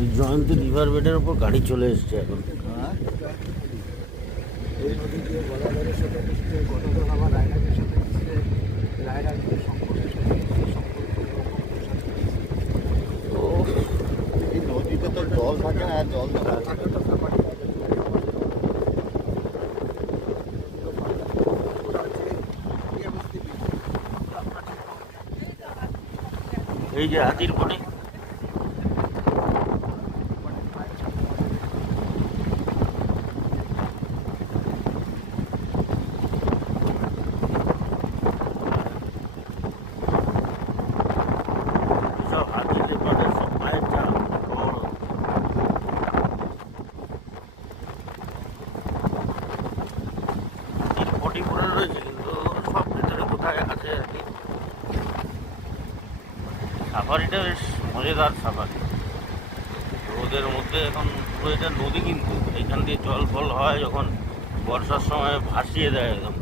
এই জয়ন্তী রিভার বেডের উপর গাড়ি চলে এসছে এখন। এই নদী দিয়ে গদাধরের সাথে মিশছে, গদাধর আবার রায়নাদের সাথে মিশছে, রায়নাদের সম্পর্কের সাথে মিশছে, সম্পর্কের সাথে মিশছে। তো এই নদীতে তো জল থাকে না, আর জল থাকে তো ব্যাপারটা। এই যে হাতির কোটে সব হাতির রেকর্ডের সব পায়ের চাপ বড়। হাতির পটি পড়ে রয়েছে, কিন্তু সব ভেতরে কোথায় আছে আর কি। সাফারিটা বেশ মজাদার সাফারি। রোদের মধ্যে এখন পুরো এটা নদী, কিন্তু এখান দিয়ে জল ফল হয় যখন বর্ষার সময় ভাসিয়ে দেয় একদম।